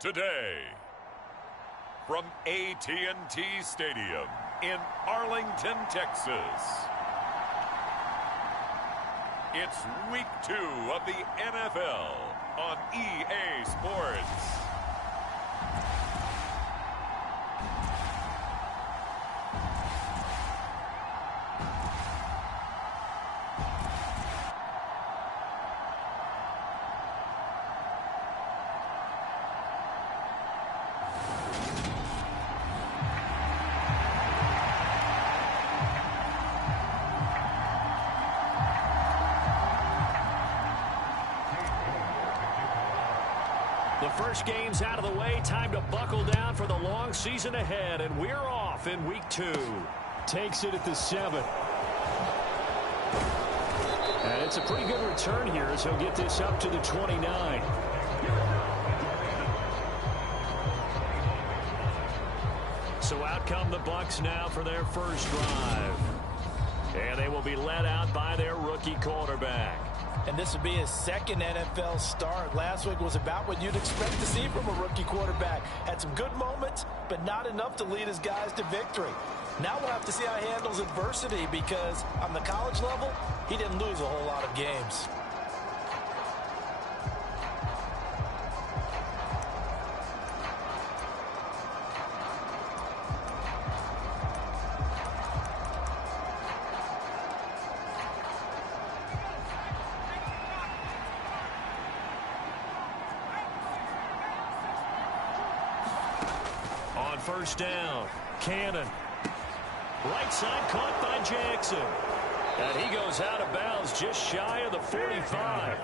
Today, from AT&T Stadium in Arlington, Texas, it's Week 2 of the NFL on EA Sports. The first game's out of the way. Time to buckle down for the long season ahead, and we're off in Week 2. Takes it at the 7. And it's a pretty good return here as he'll get this up to the 29. So out come the Bucs now for their first drive. And they will be led out by their rookie quarterback. And this would be his second NFL start. Last week was about what you'd expect to see from a rookie quarterback. Had some good moments, but not enough to lead his guys to victory. Now we'll have to see how he handles adversity because on the college level, he didn't lose a whole lot of games. First down, Cannon. Right side caught by Jackson. And he goes out of bounds just shy of the 45.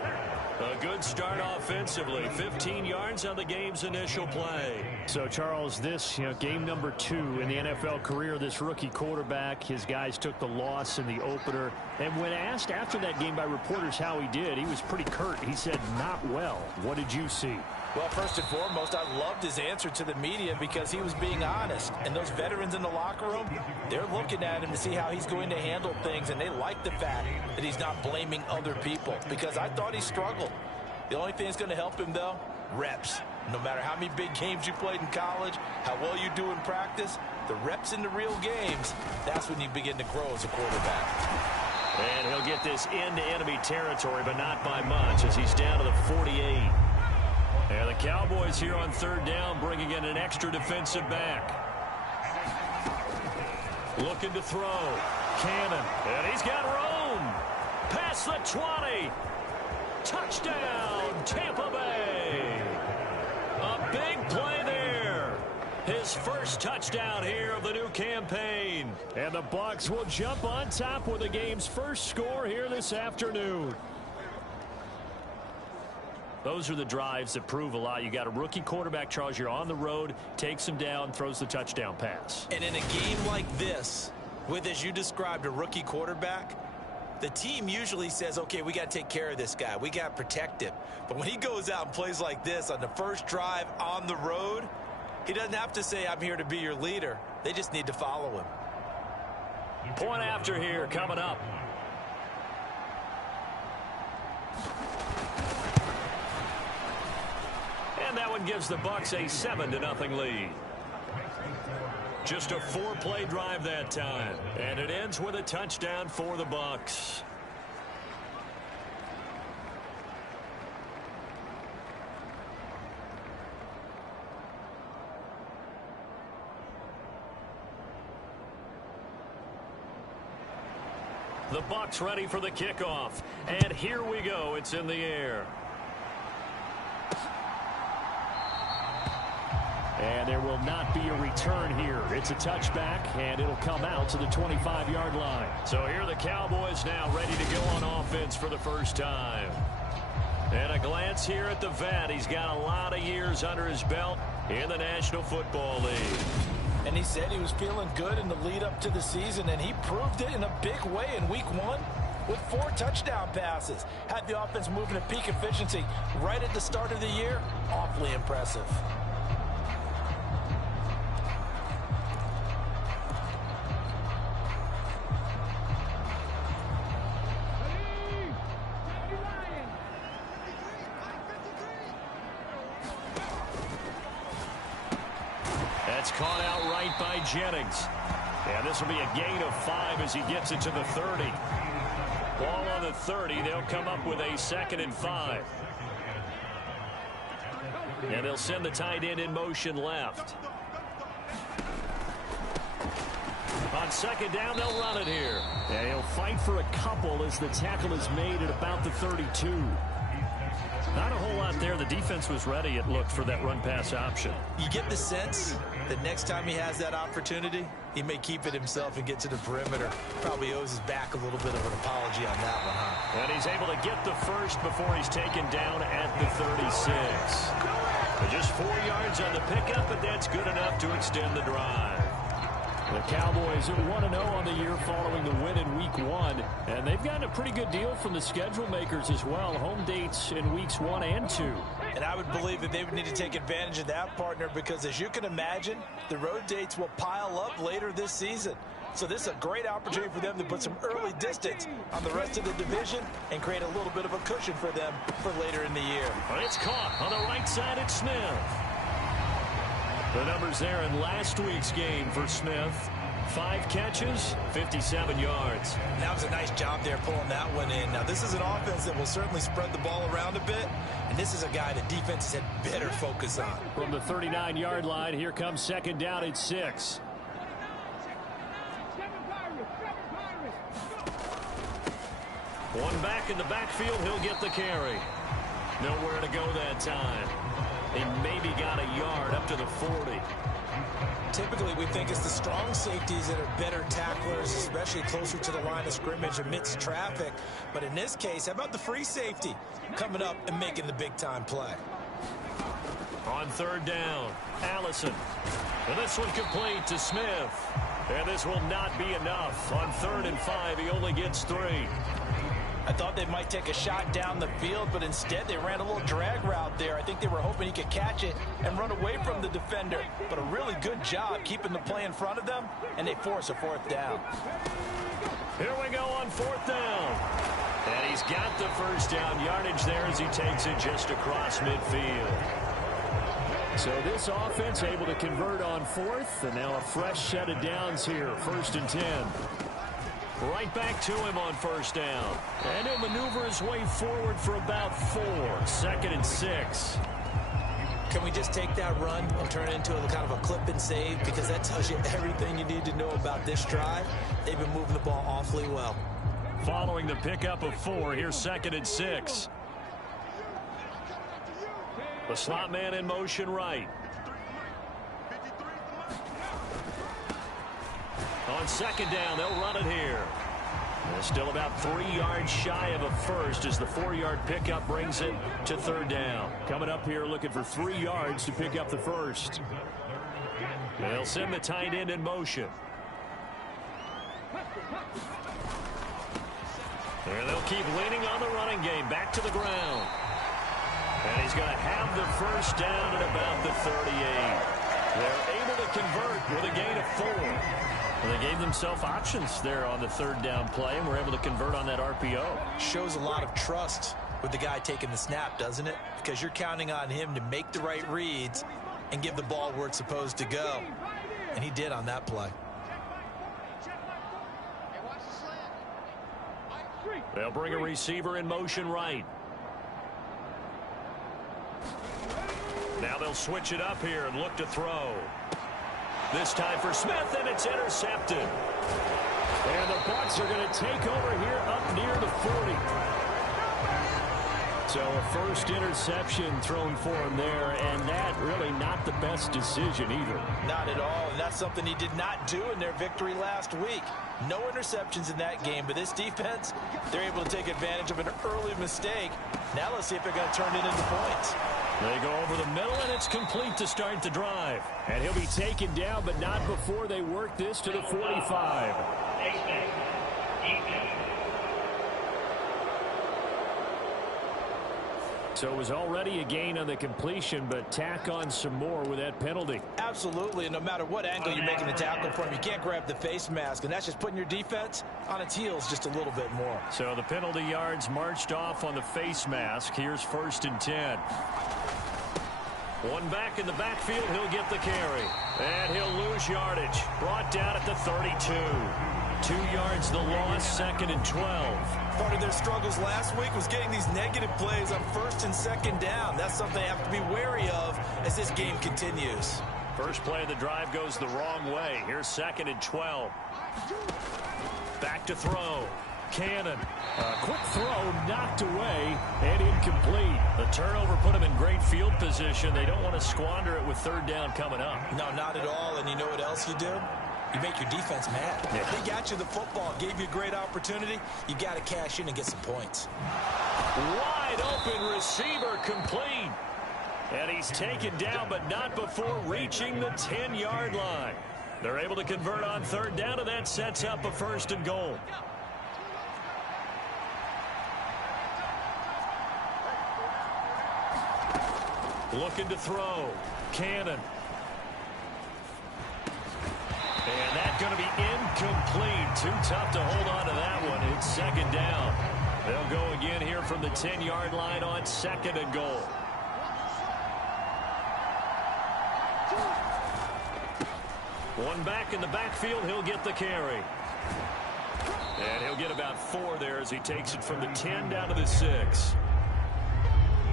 A good start offensively. 15 yards on the game's initial play. So, Charles, this, game number 2 in the NFL career, this rookie quarterback, his guys took the loss in the opener. And when asked after that game by reporters how he did, he was pretty curt. He said, not well. What did you see? Well, first and foremost, I loved his answer to the media because he was being honest. And those veterans in the locker room, they're looking at him to see how he's going to handle things. And they like the fact that he's not blaming other people because I thought he struggled. The only thing that's going to help him, though, reps. No matter how many big games you played in college, how well you do in practice, the reps in the real games, that's when you begin to grow as a quarterback. And he'll get this into enemy territory, but not by much as he's down to the 48. And the Cowboys here on third down bringing in an extra defensive back. Looking to throw. Cannon. And he's got room. Past the 20. Touchdown, Tampa Bay. A big play there. His first touchdown here of the new campaign. And the Bucs will jump on top with the game's first score here this afternoon. Those are the drives that prove a lot. You got a rookie quarterback, Charles. You're on the road, takes him down, throws the touchdown pass. And in a game like this, with, as you described, a rookie quarterback, the team usually says, okay, we got to take care of this guy. We got to protect him. But when he goes out and plays like this on the first drive on the road, he doesn't have to say, I'm here to be your leader. They just need to follow him. Point after here coming up. And that one gives the Bucs a 7-0 lead. Just a 4-play drive that time. And it ends with a touchdown for the Bucs. The Bucs ready for the kickoff. And here we go. It's in the air. And there will not be a return here. It's a touchback, and it'll come out to the 25-yard line. So here are the Cowboys now ready to go on offense for the first time. And a glance here at the vet. He's got a lot of years under his belt in the National Football League. And he said he was feeling good in the lead up to the season, and he proved it in a big way in Week 1 with 4 touchdown passes. Had the offense moving at peak efficiency right at the start of the year. Awfully impressive. That's caught out right by Jennings. And this will be a gain of 5 as he gets it to the 30. Ball on the 30. They'll come up with a 2nd and 5. And they'll send the tight end in motion left. On 2nd down, they'll run it here. And he'll fight for a couple as the tackle is made at about the 32. Not a whole lot there. The defense was ready, it looked, for that run-pass option. You get the sense that next time he has that opportunity, he may keep it himself and get to the perimeter. Probably owes his back a little bit of an apology on that one, huh? And he's able to get the first before he's taken down at the 36. But just 4 yards on the pickup, but that's good enough to extend the drive. The Cowboys are 1-0 on the year following the win in Week 1. And they've gotten a pretty good deal from the schedule makers as well. Home dates in Weeks 1 and 2. And I would believe that they would need to take advantage of that, partner, because as you can imagine, the road dates will pile up later this season. So this is a great opportunity for them to put some early distance on the rest of the division and create a little bit of a cushion for them for later in the year. But it's caught on the right side at Smith. The numbers there in last week's game for Smith. 5 catches, 57 yards. That was a nice job there pulling that one in. Now, this is an offense that will certainly spread the ball around a bit, and this is a guy that defenses had better focus on. From the 39-yard line, here comes 2nd down at 6. One back in the backfield, he'll get the carry. Nowhere to go that time. He maybe got a yard up to the 40. Typically, we think it's the strong safeties that are better tacklers, especially closer to the line of scrimmage amidst traffic. But in this case, how about the free safety coming up and making the big-time play? On 3rd down, Allison. And this one complete to Smith. And this will not be enough. On 3rd and 5, he only gets 3. I thought they might take a shot down the field, but instead they ran a little drag route there. I think they were hoping he could catch it and run away from the defender. But a really good job keeping the play in front of them, and they force a 4th down. Here we go on 4th down. And he's got the 1st down yardage there as he takes it just across midfield. So this offense able to convert on 4th, and now a fresh set of downs here, 1st and 10. Right back to him on 1st down. And he'll maneuver his way forward for about 4. 2nd and 6. Can we just take that run and turn it into a kind of a clip and save? Because that tells you everything you need to know about this drive. They've been moving the ball awfully well. Following the pickup of 4, here's 2nd and 6. The slot man in motion right. On 2nd down, they'll run it here. They're still about 3 yards shy of a first as the 4-yard pickup brings it to 3rd down. Coming up here looking for 3 yards to pick up the first. They'll send the tight end in motion. And they'll keep leaning on the running game. Back to the ground. And he's going to have the 1st down at about the 38. They're able to convert with a gain of 4. Well, they gave themselves options there on the 3rd down play, and were able to convert on that RPO. Shows a lot of trust with the guy taking the snap, doesn't it? Because you're counting on him to make the right reads and give the ball where it's supposed to go. And he did on that play. They'll bring a receiver in motion right. Now they'll switch it up here and look to throw. This time for Smith, and it's intercepted. And the Bucs are going to take over here up near the 40. So a first interception thrown for him there, and that really not the best decision either. Not at all, and that's something he did not do in their victory last week. No interceptions in that game, but this defense, they're able to take advantage of an early mistake. Now let's see if they're going to turn it into points. They go over the middle, and it's complete to start the drive. And he'll be taken down, but not before they work this to the 45. So it was already a gain on the completion, but tack on some more with that penalty. Absolutely, and no matter what angle you're making the tackle from, you can't grab the face mask, and that's just putting your defense on its heels just a little bit more. So the penalty yards marched off on the face mask. Here's 1st and 10. One back in the backfield, he'll get the carry. And he'll lose yardage. Brought down at the 32. 2 yards the loss, 2nd and 12. Part of their struggles last week was getting these negative plays on 1st and 2nd down. That's something they have to be wary of as this game continues. First play of the drive goes the wrong way. Here's 2nd and 12. Back to throw. Cannon. A quick throw knocked away and incomplete. The turnover put them in great field position. They don't want to squander it with 3rd down coming up. No, not at all. And you know what else you do? You make your defense mad. Yeah. They got you the football, gave you a great opportunity. You got to cash in and get some points. Wide open receiver complete. And he's taken down, but not before reaching the 10-yard line. They're able to convert on 3rd down, and that sets up a 1st and goal. Looking to throw. Cannon. And that's going to be incomplete. Too tough to hold on to that one. It's 2nd down. They'll go again here from the 10-yard line on 2nd and goal. One back in the backfield, he'll get the carry. And he'll get about 4 there as he takes it from the 10 down to the 6.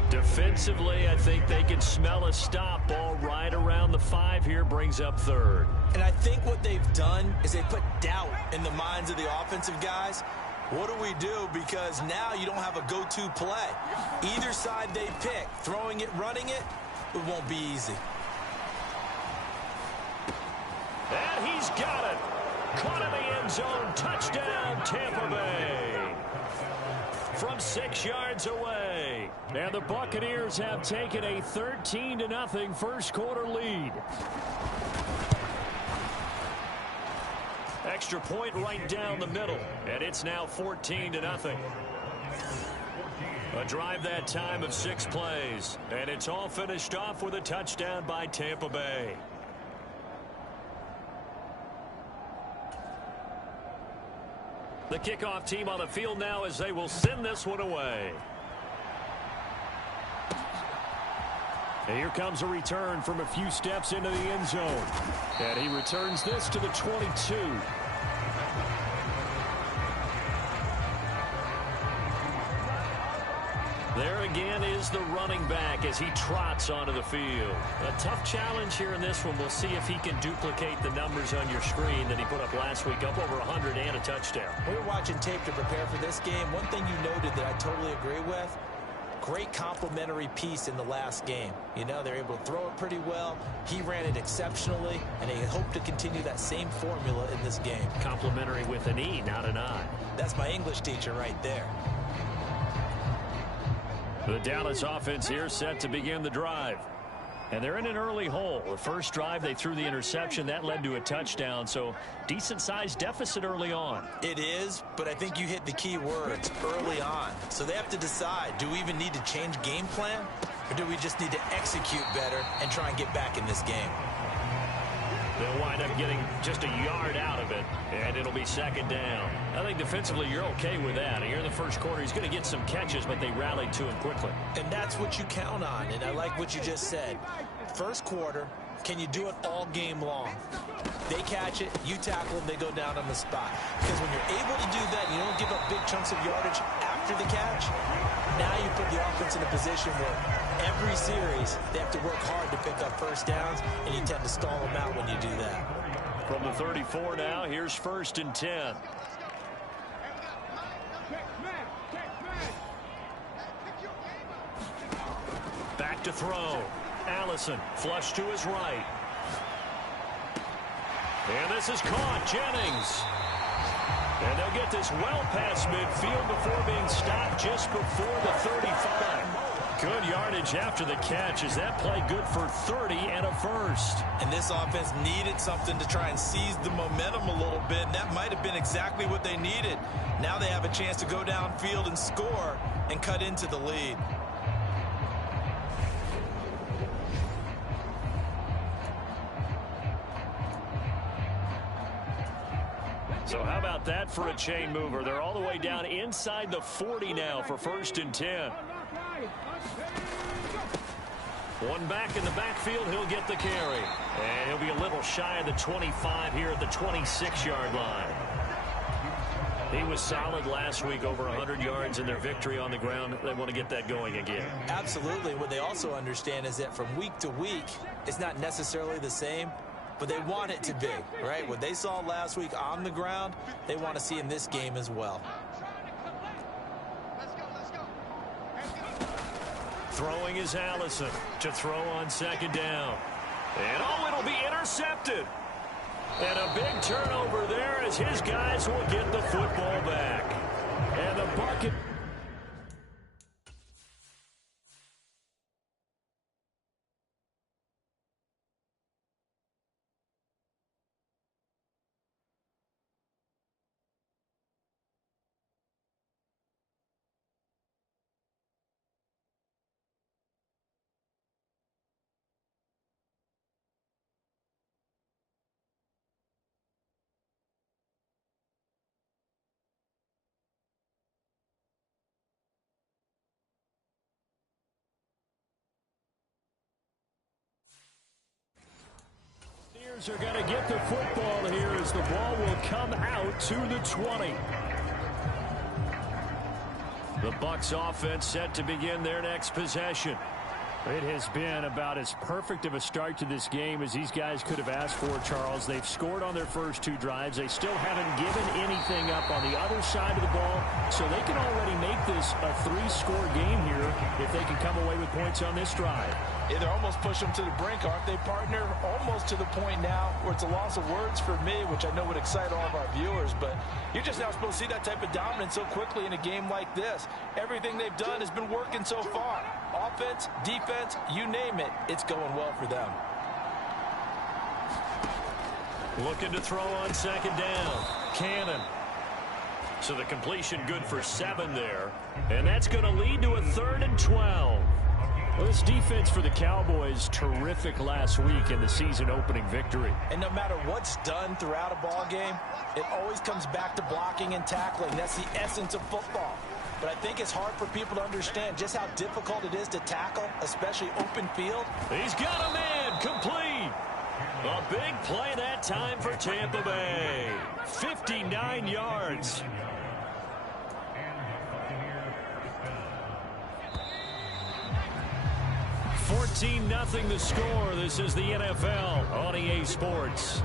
Defensively, I think they can smell a stop. Ball right around the 5 here, brings up 3rd. And I think what they've done is they put doubt in the minds of the offensive guys. What do we do? Because now you don't have a go-to play. Either side they pick, throwing it, running it, it won't be easy. And he's got it. Caught in the end zone. Touchdown, Tampa Bay. From 6 yards away. And the Buccaneers have taken a 13-0 first quarter lead. Extra point right down the middle. And it's now 14-0. A drive that time of 6 plays. And it's all finished off with a touchdown by Tampa Bay. The kickoff team on the field now as they will send this one away. And here comes a return from a few steps into the end zone. And he returns this to the 22. There again is the running back as he trots onto the field. A tough challenge here in this one. We'll see if he can duplicate the numbers on your screen that he put up last week, up over 100 and a touchdown. We were watching tape to prepare for this game. One thing you noted that I totally agree with, great complementary piece in the last game. You know, they're able to throw it pretty well. He ran it exceptionally, and they hope to continue that same formula in this game. Complementary with an E, not an I. That's my English teacher right there. The Dallas offense here set to begin the drive. And they're in an early hole. The first drive, they threw the interception. That led to a touchdown, so decent-sized deficit early on. It is, but I think you hit the key words, early on. So they have to decide, do we even need to change game plan, or do we just need to execute better and try and get back in this game? They'll wind up getting just a yard out of it, and it'll be 2nd down. I think defensively you're okay with that. Here in the first quarter, he's going to get some catches, but they rallied to him quickly. And that's what you count on, and I like what you just said. First quarter, can you do it all game long? They catch it, you tackle them, they go down on the spot. Because when you're able to do that, you don't give up big chunks of yardage after the catch, now you put the offense in a position where every series they have to work hard to pick up first downs, and you tend to stall them out when you do that. From the 34 now, here's 1st and 10. Back to throw. Allison, flush to his right. And this is caught. Jennings. And they'll get this well past midfield before being stopped just before the 35. Good yardage after the catch. Is that play good for 30 and a first? And this offense needed something to try and seize the momentum a little bit, and that might have been exactly what they needed. Now they have a chance to go downfield and score and cut into the lead. So how about that for a chain mover? They're all the way down inside the 40 now for 1st and 10. One back in the backfield, he'll get the carry. And he'll be a little shy of the 25 here at the 26-yard line. He was solid last week, over 100 yards in their victory on the ground. They want to get that going again. Absolutely. What they also understand is that from week to week, it's not necessarily the same, but they want it to be, right? What they saw last week on the ground, they want to see in this game as well. Throwing is Allison to throw on second down. And oh, it'll be intercepted. And a big turnover there as his guys will get the football back. And the bucket. Are going to get the football here as the ball will come out to the 20. The Bucs offense set to begin their next possession. It has been about as perfect of a start to this game as these guys could have asked for, Charles. They've scored on their first two drives. They still haven't given anything up on the other side of the ball, so they can already make this a 3-score game here if they can come away with points on this drive. Yeah, they're almost pushing them to the brink, aren't they, partner? Almost to the point now where it's a loss of words for me, which I know would excite all of our viewers, but you're just not supposed to see that type of dominance so quickly in a game like this. Everything they've done has been working so far. Offense, defense, you name it, it's going well for them. Looking to throw on second down. Cannon. So the completion good for 7 there. And that's going to lead to a 3rd and 12. Well, this defense for the Cowboys, terrific last week in the season-opening victory. And no matter what's done throughout a ball game, it always comes back to blocking and tackling. That's the essence of football. But I think it's hard for people to understand just how difficult it is to tackle, especially open field. He's got a man, complete. A big play that time for Tampa Bay. 59 yards. $14-0 the score. This is the NFL on EA Sports.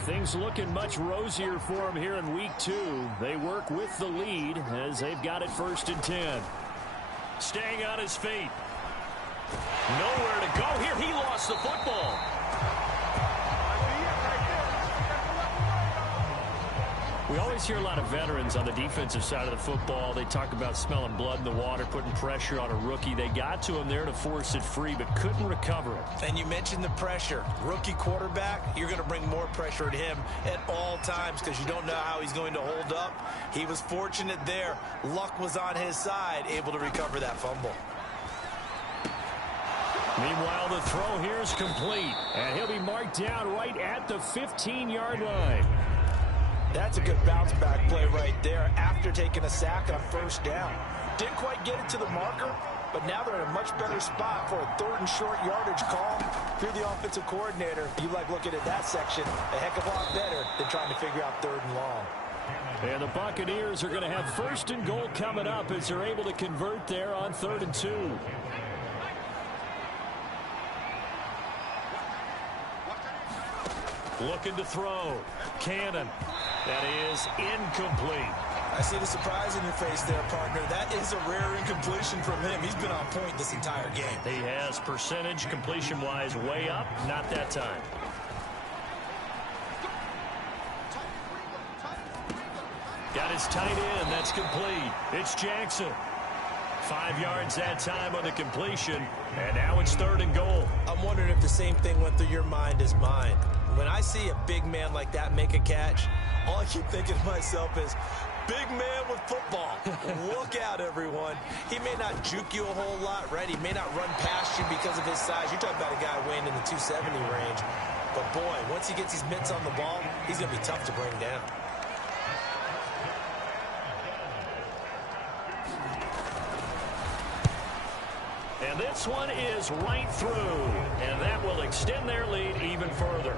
Things looking much rosier for them here in week 2. They work with the lead as they've got it 1st and 10. Staying on his feet. Nowhere to go here. He lost the football. We always hear a lot of veterans on the defensive side of the football. They talk about smelling blood in the water, putting pressure on a rookie. They got to him there to force it free, but couldn't recover it. And you mentioned the pressure. Rookie quarterback, you're going to bring more pressure at him at all times because you don't know how he's going to hold up. He was fortunate there. Luck was on his side, able to recover that fumble. Meanwhile, the throw here is complete, and he'll be marked down right at the 15-yard line. That's a good bounce-back play right there after taking a sack on 1st down. Didn't quite get it to the marker, but now they're in a much better spot for a 3rd and short yardage call. If you're the offensive coordinator, you like looking at that section a heck of a lot better than trying to figure out 3rd and long. And the Buccaneers are going to have 1st and goal coming up as they're able to convert there on 3rd and 2. Looking to throw. Cannon. That is incomplete. I see the surprise in your face there, partner. That is a rare incompletion from him. He's been on point this entire game. He has percentage completion-wise way up. Not that time. Got his tight end. That's complete. It's Jackson. 5 yards that time on the completion. And now it's 3rd and goal. I'm wondering if the same thing went through your mind as mine. When I see a big man like that make a catch, all I keep thinking to myself is, big man with football. Look out, everyone. He may not juke you a whole lot, right? He may not run past you because of his size. You're talking about a guy weighing in the 270 range. But, boy, once he gets his mitts on the ball, he's going to be tough to bring down. And this one is right through. And that will extend their lead even further.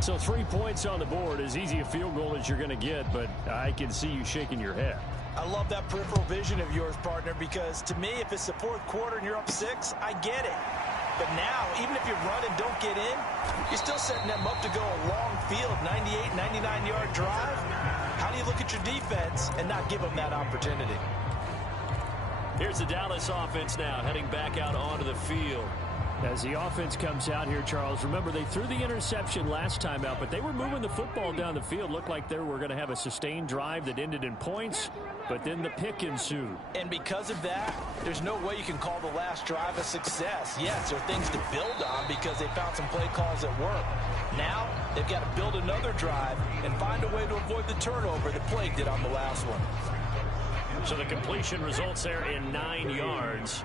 So 3 points on the board, as easy a field goal as you're going to get, but I can see you shaking your head. I love that peripheral vision of yours, partner, because to me, if it's the fourth quarter and you're up 6, I get it. But now, even if you run and don't get in, you're still setting them up to go a long field, 98, 99-yard drive. How do you look at your defense and not give them that opportunity? Here's the Dallas offense now, heading back out onto the field. As the offense comes out here, Charles, remember they threw the interception last time out, but they were moving the football down the field. Looked like they were going to have a sustained drive that ended in points, but then the pick ensued. And because of that, there's no way you can call the last drive a success. Yes, there are things to build on because they found some play calls that work. Now, they've got to build another drive and find a way to avoid the turnover that plagued it on the last one. So the completion results there in 9 yards.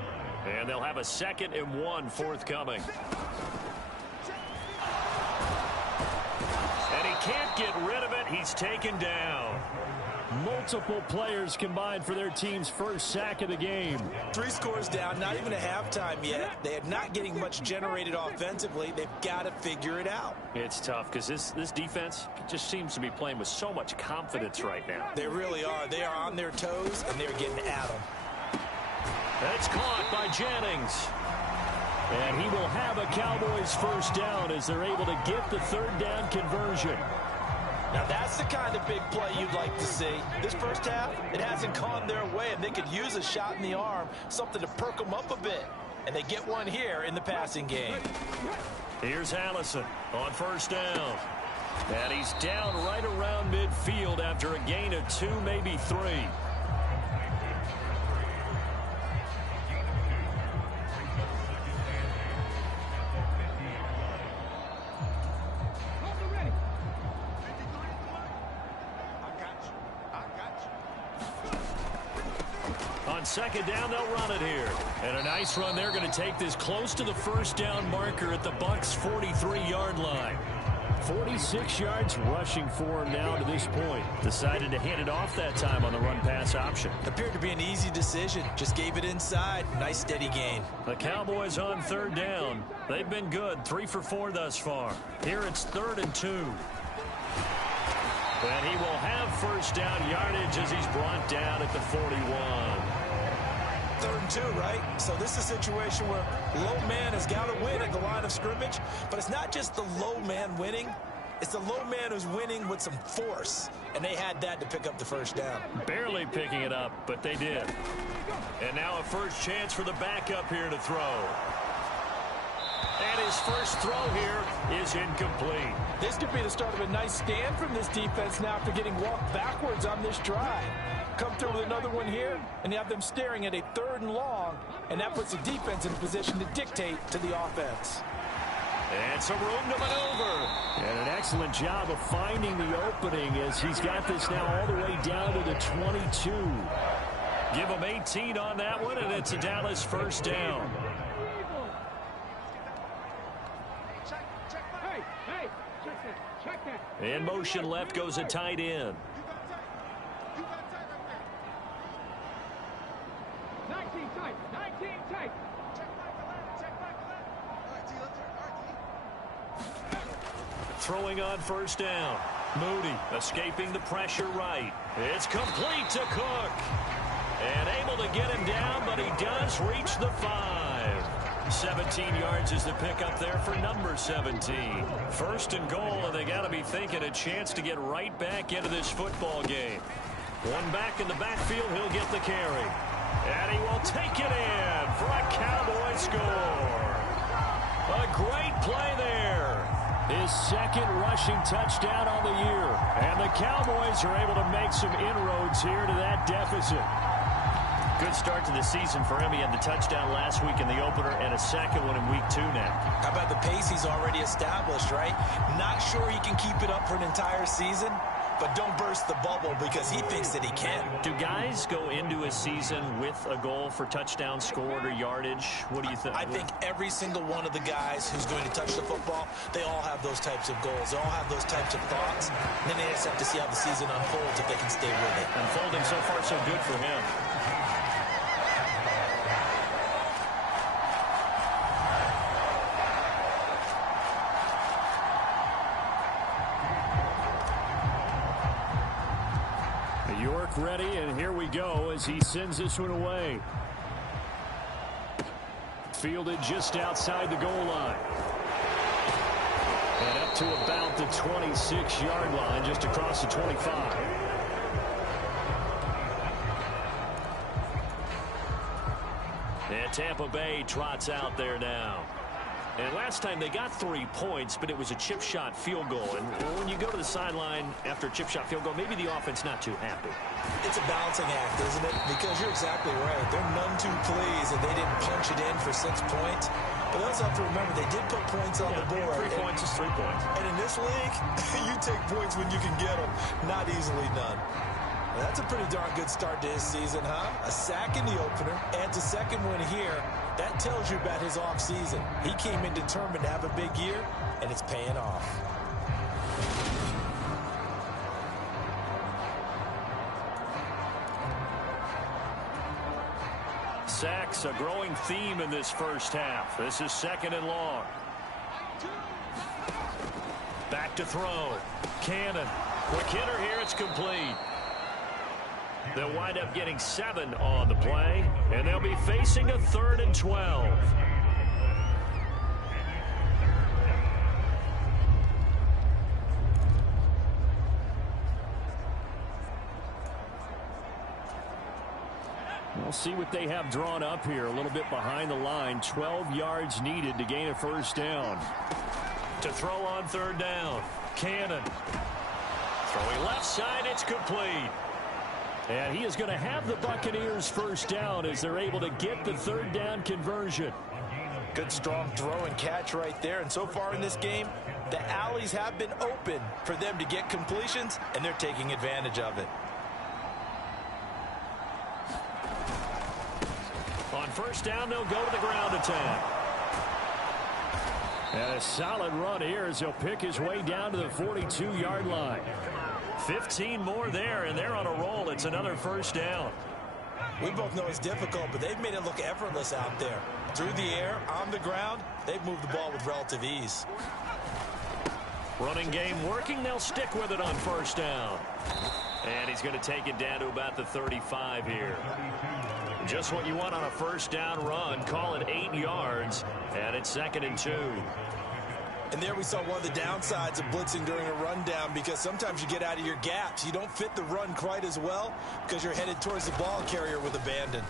And they'll have a 2nd and 1 forthcoming. And he can't get rid of it. He's taken down. Multiple players combined for their team's first sack of the game. 3 scores down, not even a halftime yet. They are not getting much generated offensively. They've got to figure it out. It's tough because this defense just seems to be playing with so much confidence right now. They really are. They are on their toes, and they're getting at them. That's caught by Jennings. And he will have a Cowboys first down as they're able to get the 3rd down conversion. Now that's the kind of big play you'd like to see. This first half, it hasn't gone their way, and they could use a shot in the arm, something to perk them up a bit. And they get one here in the passing game. Here's Allison on first down. And he's down right around midfield after a gain of 2, maybe 3. On 2nd down, they'll run it here. And a nice run. They're going to take this close to the first down marker at the Bucs' 43-yard line. 46 yards rushing for him now to this point. Decided to hand it off that time on the run-pass option. Appeared to be an easy decision. Just gave it inside. Nice steady gain. The Cowboys on 3rd down. They've been good. 3 for 4 thus far. Here it's 3rd and 2. And he will have first down yardage as he's brought down at the 41. 3rd and 2, right? So this is a situation where low man has got to win at the line of scrimmage, but it's not just the low man winning. It's the low man who's winning with some force, and they had that to pick up the first down. Barely picking it up, but they did. And now a first chance for the backup here to throw. And his first throw here is incomplete. This could be the start of a nice stand from this defense now after getting walked backwards on this drive. Come through with another one here, and you have them staring at a 3rd and long, and that puts the defense in a position to dictate to the offense. And some room to maneuver. And an excellent job of finding the opening as he's got this now all the way down to the 22. Give him 18 on that one, and it's a Dallas first down. In motion left goes a tight end. 19 tight. Throwing on first down. Moody escaping the pressure right. It's complete to Cook. And able to get him down, but he does reach the 5. 17 yards is the pickup there for number 17. 1st and goal, and they got to be thinking a chance to get right back into this football game. One back in the backfield, he'll get the carry. And he will take it in for a Cowboy score. A great play there. His 2nd rushing touchdown on the year. And the Cowboys are able to make some inroads here to that deficit. Good start to the season for him. He had the touchdown last week in the opener and a 2nd one in week 2 now. How about the pace he's already established, right? Not sure he can keep it up for an entire season, but don't burst the bubble because he thinks that he can. Do guys go into a season with a goal for touchdown scored or yardage? What do you think? I think every single one of the guys who's going to touch the football, they all have those types of goals. They all have those types of thoughts. And then they just have to see how the season unfolds if they can stay with it. Unfolding so far so good for him. York ready, and here we go as he sends this one away. Fielded just outside the goal line. And up to about the 26-yard line, just across the 25. And Tampa Bay trots out there now. And last time they got 3 points, but it was a chip shot field goal. And when you go to the sideline after a chip shot field goal, maybe the offense not too happy. It's a balancing act, isn't it? Because you're exactly right. They're none too pleased that they didn't punch it in for 6 points. But they also have to remember they did put points on the board. 3 points is 3 points. And in this league, you take points when you can get them. Not easily done. Well, that's a pretty darn good start to his season, huh? A sack in the opener and a second one here. That tells you about his offseason. He came in determined to have a big year, and it's paying off. Sacks, a growing theme in this first half. This is 2nd and long. Back to throw. Cannon. Quick hitter here. It's complete. They'll wind up getting 7 on the play, and they'll be facing a 3rd and 12. We'll see what they have drawn up here. A little bit behind the line. 12 yards needed to gain a first down. To throw on 3rd down. Cannon. Throwing left side. It's complete. And he is going to have the Buccaneers first down as they're able to get the 3rd down conversion. Good strong throw and catch right there. And so far in this game, the alleys have been open for them to get completions, and they're taking advantage of it. On first down, they'll go to the ground attack. And a solid run here as he'll pick his way down to the 42-yard line. 15 more there, and they're on a roll. It's another first down. We both know it's difficult, but they've made it look effortless out there. Through the air, on the ground, they've moved the ball with relative ease. Running game working. They'll stick with it on first down. And he's going to take it down to about the 35 here. Just what you want on a first down run. Call it 8 yards, and it's 2nd and 2. And there we saw one of the downsides of blitzing during a rundown, because sometimes you get out of your gaps. You don't fit the run quite as well because you're headed towards the ball carrier with abandon.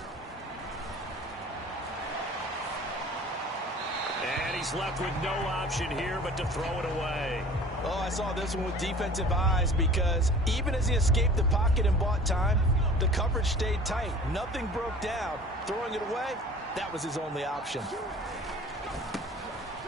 And he's left with no option here but to throw it away. Oh, I saw this one with defensive eyes, because even as he escaped the pocket and bought time, the coverage stayed tight. Nothing broke down. Throwing it away, that was his only option.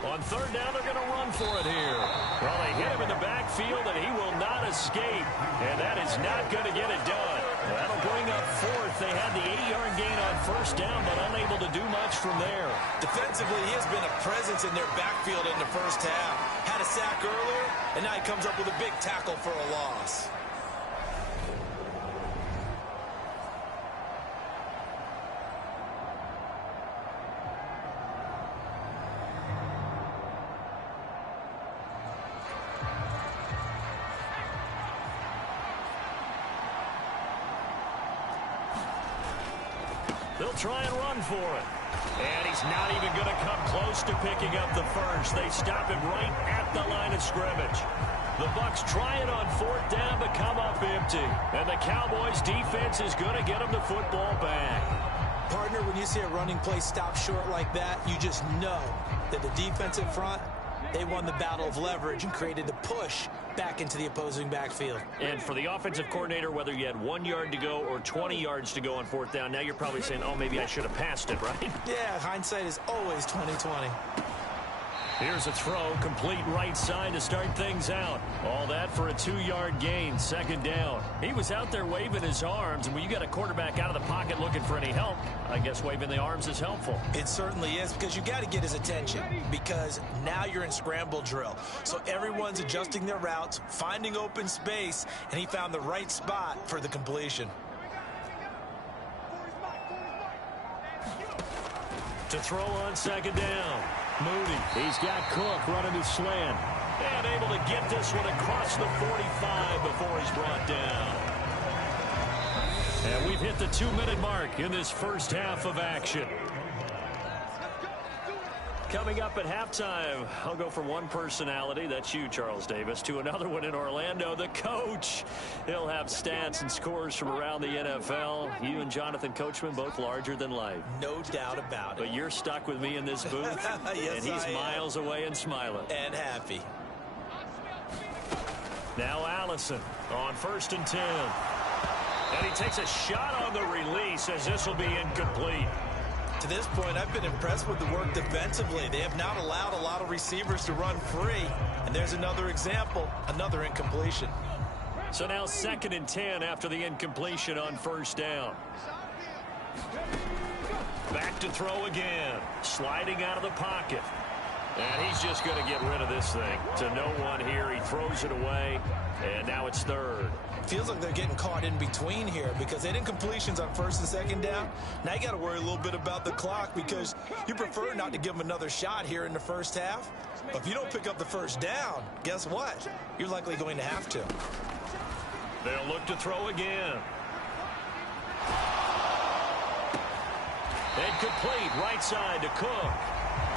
On 3rd down, they're going to run for it here. Well, they hit him in the backfield, and he will not escape. And that is not going to get it done. That'll bring up 4th. They had the 8-yard gain on first down, but unable to do much from there. Defensively, he has been a presence in their backfield in the first half. Had a sack earlier, and now he comes up with a big tackle for a loss. They'll try and run for it. And he's not even going to come close to picking up the first. They stop him right at the line of scrimmage. The Bucs try it on 4th down, but come up empty. And the Cowboys defense is going to get them the football back. Partner, when you see a running play stop short like that, you just know that the defensive front, they won the battle of leverage and created a push back into the opposing backfield. And for the offensive coordinator, whether you had 1 yard to go or 20 yards to go on 4th down, now you're probably saying, oh, maybe I should have passed it, right? Yeah, hindsight is always 20/20. Here's a throw, complete right side to start things out. All that for a 2-yard gain, second down. He was out there waving his arms, and when you got a quarterback out of the pocket looking for any help, I guess waving the arms is helpful. It certainly is, because you got to get his attention, because now you're in scramble drill. So everyone's adjusting their routes, finding open space, and he found the right spot for the completion. To throw on second down. Moody, he's got Cook running his slant. And able to get this one across the 45 before he's brought down. And we've hit the 2-minute mark in this first half of action. Coming up at halftime, I'll go from one personality, that's you, Charles Davis, to another one in Orlando, the coach. He'll have stats and scores from around the NFL. You and Jonathan Coachman, both larger than life. No doubt about it. But you're stuck with me in this booth, yes, and he's miles away and smiling. And happy. Now Allison on 1st and 10. And he takes a shot on the release as this will be incomplete. To this point, I've been impressed with the work defensively. They have not allowed a lot of receivers to run free. And there's another example, another incompletion. So now 2nd and 10 after the incompletion on 1st down. Back to throw again. Sliding out of the pocket. And he's just going to get rid of this thing. To no one here. He throws it away. And now it's 3rd. Feels like they're getting caught in between here because they didn't completions on 1st and 2nd down. Now you got to worry a little bit about the clock because you prefer not to give them another shot here in the first half. But if you don't pick up the 1st down, guess what? You're likely going to have to. They'll look to throw again. And complete right side to Cook.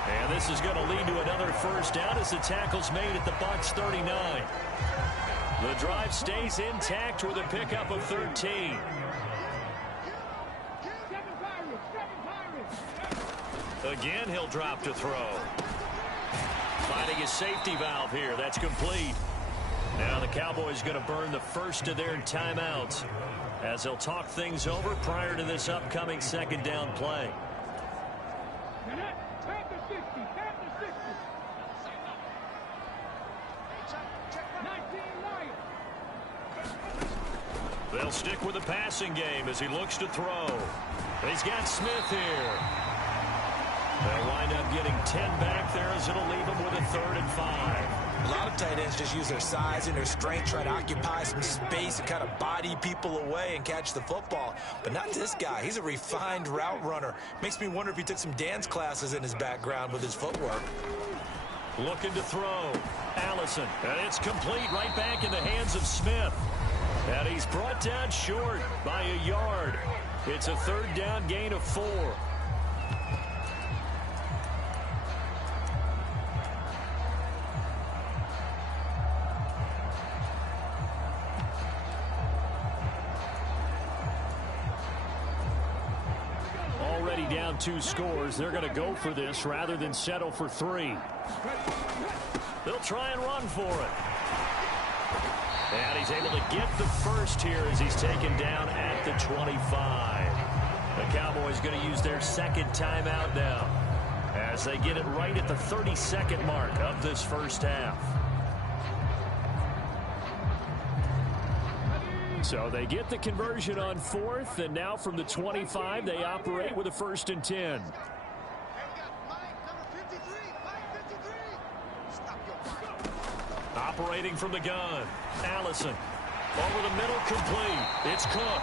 And this is going to lead to another 1st down as the tackle's made at the Bucs 39. The drive stays intact with a pickup of 13. Again, he'll drop to throw. Finding his safety valve here. That's complete. Now the Cowboys going to burn the first of their timeouts as they'll talk things over prior to this upcoming 2nd down play. They'll stick with the passing game as he looks to throw. He's got Smith here. They'll wind up getting 10 back there as it'll leave him with a 3rd and 5. A lot of tight ends just use their size and their strength, try to occupy some space and kind of body people away and catch the football. But not this guy. He's a refined route runner. Makes me wonder if he took some dance classes in his background with his footwork. Looking to throw. Allison. And it's complete right back in the hands of Smith. And he's brought down short by a yard. It's a 3rd down gain of 4. Already down 2 scores. They're going to go for this rather than settle for 3. They'll try and run for it. And he's able to get the first here as he's taken down at the 25. The Cowboys going to use their 2nd timeout now as they get it right at the 32nd mark of this first half. So they get the conversion on 4th, and now from the 25 they operate with a 1st and 10. Operating from the gun. Allison. Over the middle, complete. It's Cook.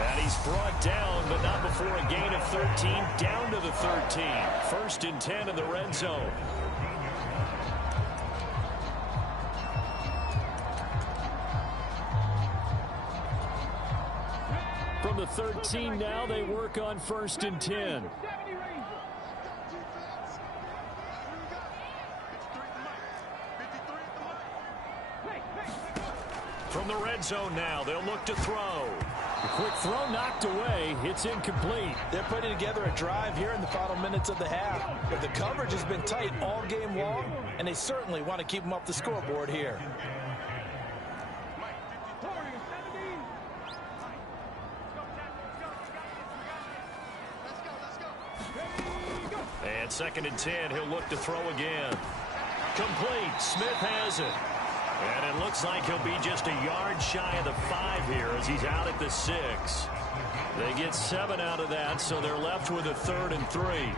And he's brought down, but not before a gain of 13. Down to the 13. 1st and 10 in the red zone. From the 13 now, they work on 1st and 10. From the red zone now, they'll look to throw. A quick throw knocked away. It's incomplete. They're putting together a drive here in the final minutes of the half. But the coverage has been tight all game long, and they certainly want to keep them off the scoreboard here. And 2nd and 10, he'll look to throw again. Complete. Smith has it. And it looks like he'll be just a yard shy of the 5 here as he's out at the 6. They get 7 out of that, so they're left with a 3rd and 3.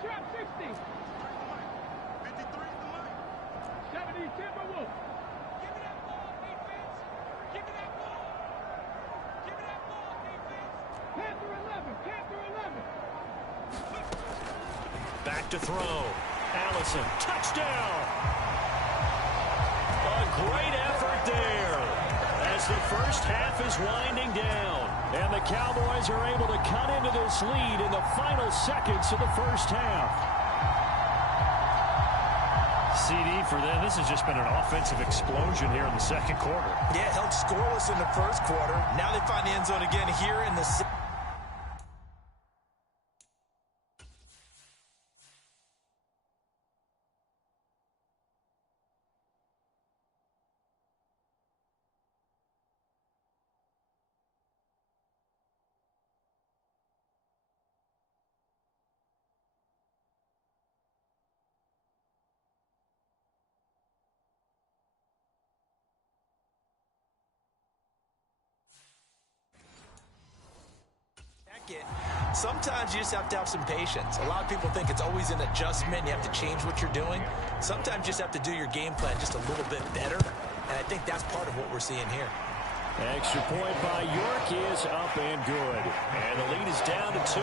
Trap 60. 53 70 Timberwolves. Give me that ball, defense. Give me that ball. Give me that ball, defense. Panther 11. Panther 11. Back to throw. Allison. Touchdown. A great effort there as the first half is winding down. And the Cowboys are able to cut into this lead in the final seconds of the first half. CD for them. This has just been an offensive explosion here in the second quarter. Yeah, held scoreless in the first quarter. Now they find the end zone again here in the second. Sometimes you just have to have some patience. A lot of people think it's always an adjustment. You have to change what you're doing. Sometimes you just have to do your game plan just a little bit better. And I think that's part of what we're seeing here. Extra point by York is up and good. And the lead is down to 2.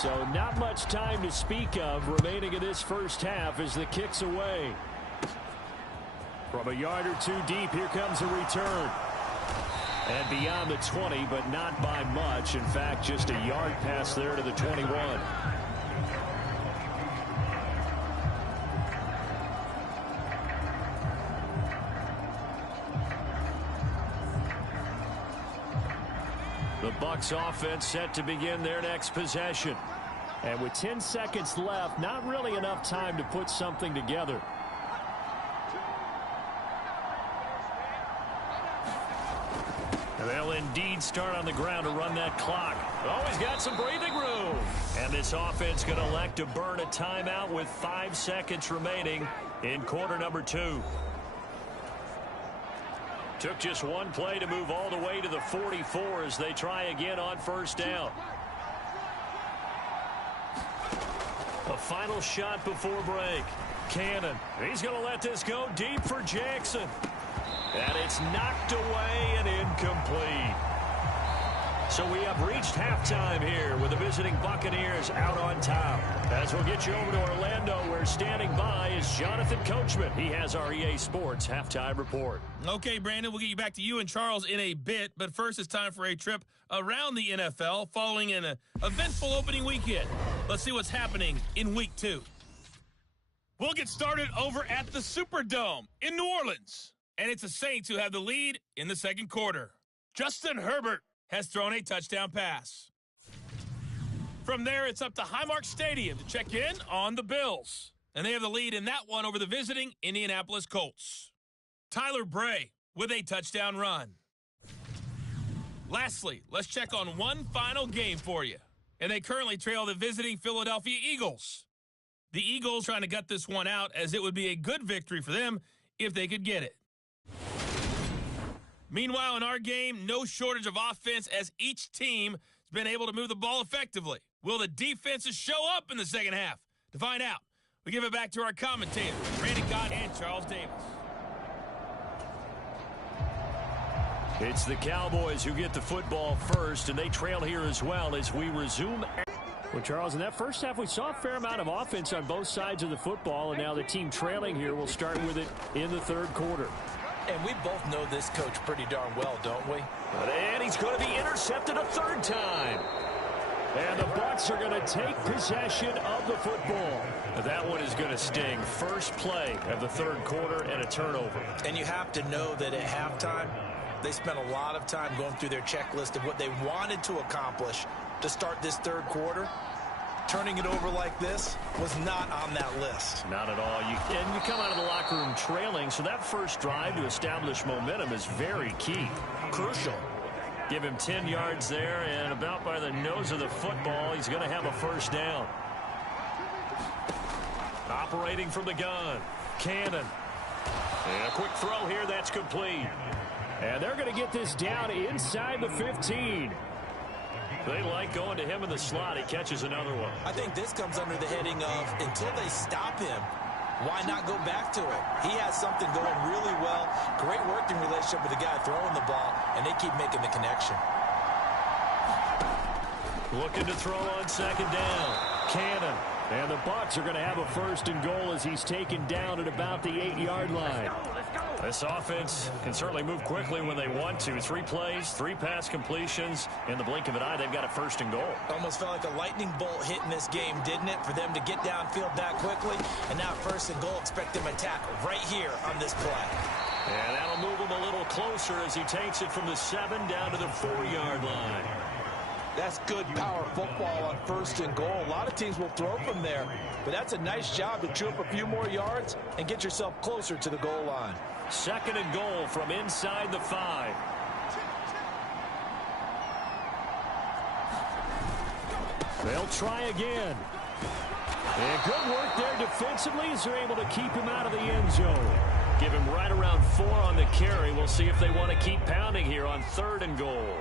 So not much time to speak of remaining in this first half as the kick's away. From a yard or two deep, here comes a return. And beyond the 20, but not by much. In fact, just a yard pass there to the 21. The Bucs offense set to begin their next possession. And with 10 seconds left, not really enough time to put something together. They'll indeed start on the ground to run that clock. Oh, he's got some breathing room. And this offense going to elect to burn a timeout with 5 seconds remaining in quarter number 2. Took just one play to move all the way to the 44 as they try again on first down. A final shot before break. Cannon. He's going to let this go deep for Jackson. And it's knocked away and incomplete. So we have reached halftime here with the visiting Buccaneers out on top. As we'll get you over to Orlando, where standing by is Jonathan Coachman. He has our EA Sports halftime report. Okay, Brandon, we'll get you back to you and Charles in a bit. But first, it's time for a trip around the NFL following an eventful opening weekend. Let's see what's happening in Week 2. We'll get started over at the Superdome in New Orleans. And it's the Saints who have the lead in the second quarter. Justin Herbert has thrown a touchdown pass. From there, it's up to Highmark Stadium to check in on the Bills. And they have the lead in that one over the visiting Indianapolis Colts. Tyler Bray with a touchdown run. Lastly, let's check on one final game for you. And they currently trail the visiting Philadelphia Eagles. The Eagles trying to gut this one out, as it would be a good victory for them if they could get it. Meanwhile, in our game, no shortage of offense as each team has been able to move the ball effectively. Will the defenses show up in the second half? To find out, we give it back to our commentators, Randy Gott and Charles Davis. It's the Cowboys who get the football first, and they trail here as well as we resume. Well, Charles, in that first half, we saw a fair amount of offense on both sides of the football, and now the team trailing here will start with it in the third quarter. And we both know this coach pretty darn well, don't we? And he's going to be intercepted a third time. And the Bucs are going to take possession of the football. That one is going to sting. First play of the third quarter and a turnover. And you have to know that at halftime, they spent a lot of time going through their checklist of what they wanted to accomplish to start this third quarter. Turning it over like this was not on that list. Not at all. And you come out of the locker room trailing, so that first drive to establish momentum is very key. Crucial. Give him 10 yards there, and about by the nose of the football, he's going to have a first down. Operating from the gun, Cannon. And a quick throw here, that's complete. And they're going to get this down inside the 15. They like going to him in the slot. He catches another one. I think this comes under the heading of, until they stop him, why not go back to it? He has something going really well. Great working relationship with the guy throwing the ball, and they keep making the connection. Looking to throw on second down. Cannon. And the Bucs are going to have a first and goal as he's taken down at about the 8-yard line. This offense can certainly move quickly when they want to. 3 plays, 3 pass completions. In the blink of an eye, they've got a first and goal. Almost felt like a lightning bolt hit in this game, didn't it? For them to get downfield that quickly. And now first and goal, expect them to attack right here on this play. And that'll move him a little closer as he takes it from the 7 down to the 4-yard line. That's good power football on first and goal. A lot of teams will throw from there, but that's a nice job to chew up a few more yards and get yourself closer to the goal line. Second and goal from inside the 5. They'll try again. And good work there defensively as they're able to keep him out of the end zone. Give him right around 4 on the carry. We'll see if they want to keep pounding here on third and goal.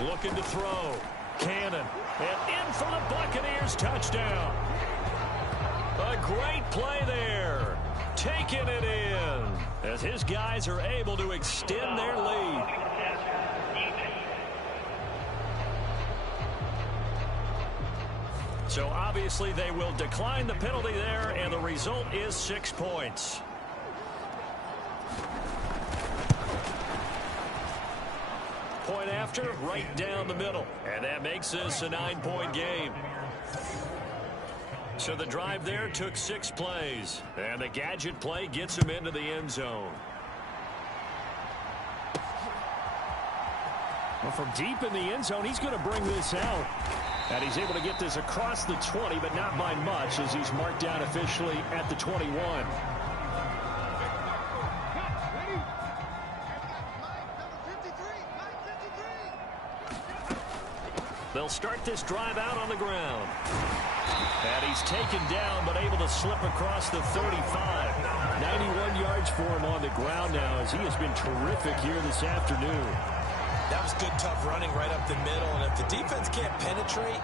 Looking to throw. Cannon. And in for the Buccaneers touchdown. A great play there. Taking it in as his guys are able to extend their lead. So obviously they will decline the penalty there, and the result is 6 points. Point after, right down the middle. And that makes this a 9-point game. So the drive there took 6 plays. And the gadget play gets him into the end zone. Well, from deep in the end zone, he's going to bring this out. And he's able to get this across the 20, but not by much, as he's marked down officially at the 21. They'll start this drive out on the ground. And he's taken down, but able to slip across the 35. 91 yards for him on the ground now, as he has been terrific here this afternoon. That was good, tough running right up the middle. And if the defense can't penetrate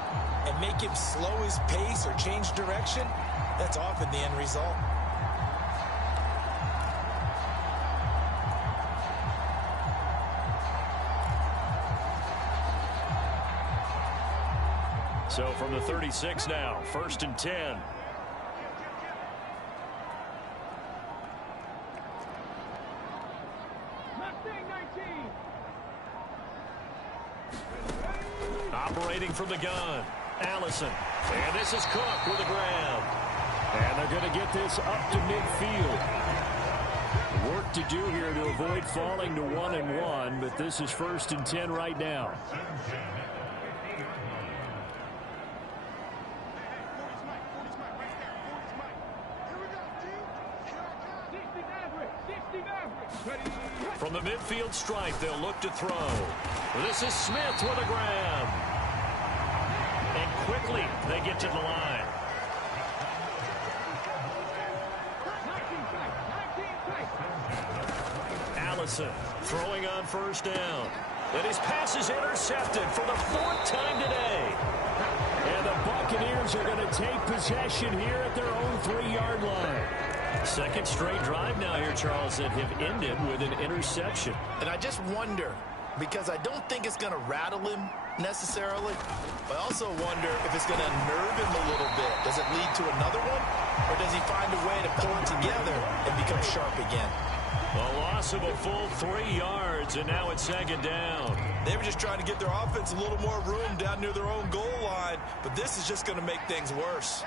and make him slow his pace or change direction, that's often the end result. So from the 36 now, 1st and 10. Operating from the gun, Allison. And this is Cook with the grab. And they're going to get this up to midfield. Work to do here to avoid falling to 1-1, but this is 1st and 10 right now. From the midfield stripe, they'll look to throw. This is Smith with a grab. And quickly, they get to the line. Allison throwing on 1st down. And his pass is intercepted for the 4th time today. And the Buccaneers are going to take possession here at their own 3-yard line. 2nd straight drive now here, Charles, that have ended with an interception. And I just wonder, because I don't think it's going to rattle him necessarily, but I also wonder if it's going to unnerve him a little bit. Does it lead to another one, or does he find a way to pull it together and become sharp again? A loss of a full 3 yards, and now it's 2nd down. They were just trying to get their offense a little more room down near their own goal line, but this is just going to make things worse.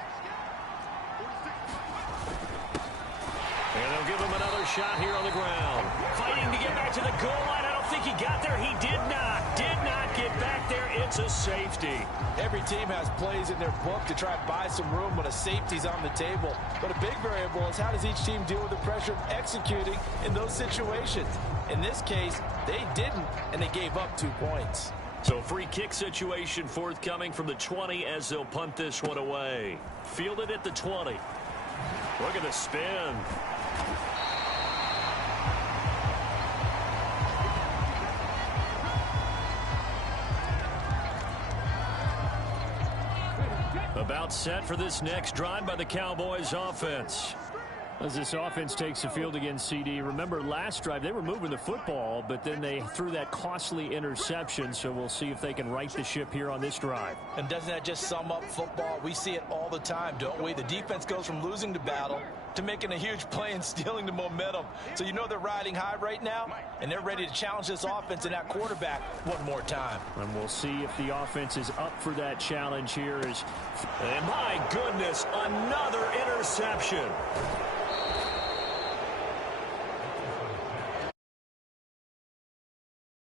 And they'll give him another shot here on the ground. Fighting to get back to the goal line. I don't think he got there. He did not get back there. It's a safety. Every team has plays in their book to try and buy some room when a safety's on the table. But a big variable is how does each team deal with the pressure of executing in those situations. In this case, they didn't, and they gave up 2 points. So free kick situation forthcoming from the 20 as they'll punt this one away. Fielded at the 20. Look at the spin. About set for this next drive by the Cowboys offense. As this offense takes the field against CD, remember last drive they were moving the football, but then they threw that costly interception, so we'll see if they can right the ship here on this drive. And doesn't that just sum up football? We see it all the time, don't we? The defense goes from losing the battle to making a huge play and stealing the momentum. So you know they're riding high right now, and they're ready to challenge this offense and that quarterback one more time. And we'll see if the offense is up for that challenge here. And my goodness, another interception.